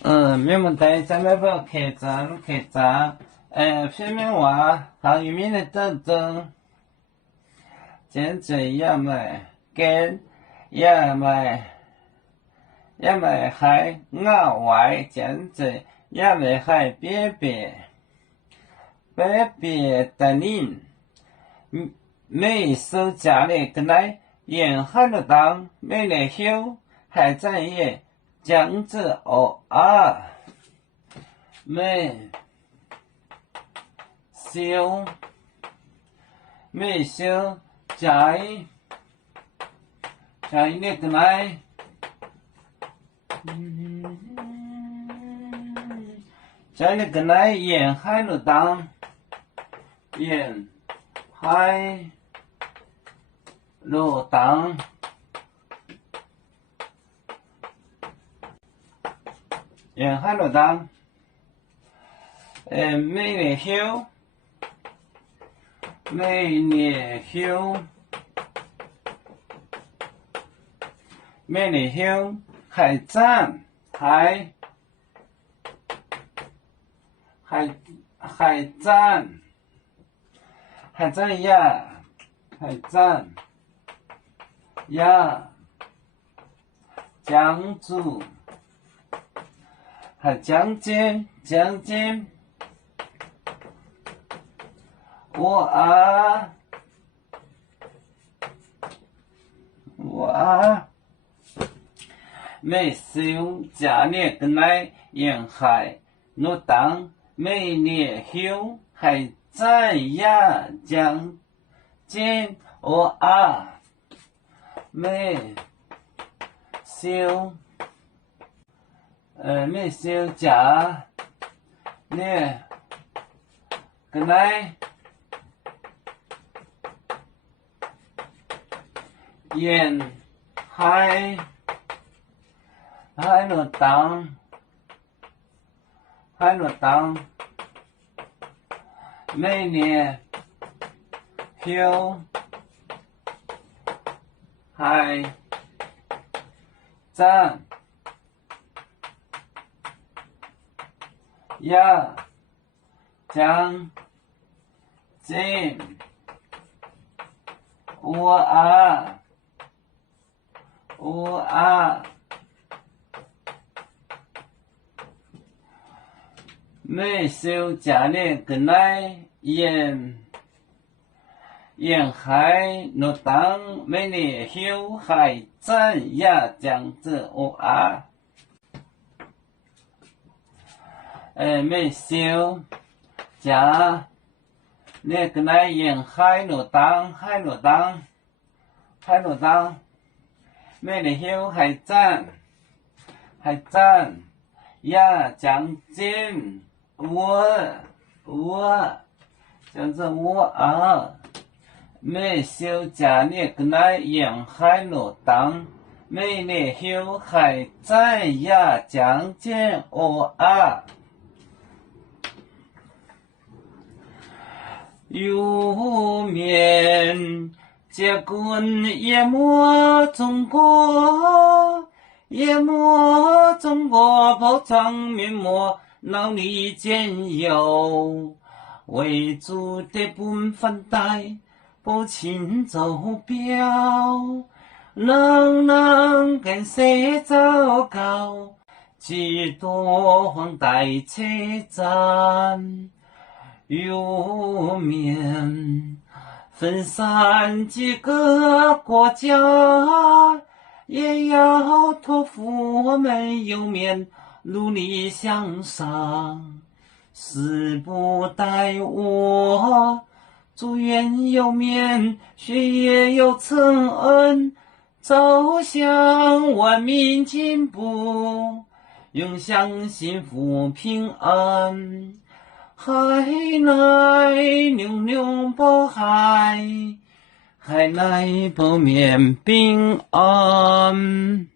没问题，咱们不要开闸，片面话，行业面的斗争，简直也咪跟也咪还额外，简直也咪还别的人，每手家里个来，沿海路当，每年休还在业。将之偶尔没修在那个来，在那个来沿海路当，沿海路当。沿海路当，每年休，还站呀，江主。还将军，我每修家里跟来沿海路当，每年休还在呀将军，我每修。每修家呢，个来沿海路当，每年休还站。呀，将军，我每修家里跟来沿海路当，每年休还站呀将子我每修家那个来沿海路当，每年休还站呀将军我将子我每修家那个来沿海路当，每年休还站呀将军我有面结棍淹没中国，包藏面目，脑里间有为主的本分带，不请走标，能跟谁糟糕，几多黄带车站。有面分散几个国家，也要托付我们有面努力向上。时不待我，祝愿有面学业有成恩，走向万民进步，永享幸福平安。海来牛保海，海来保面平安。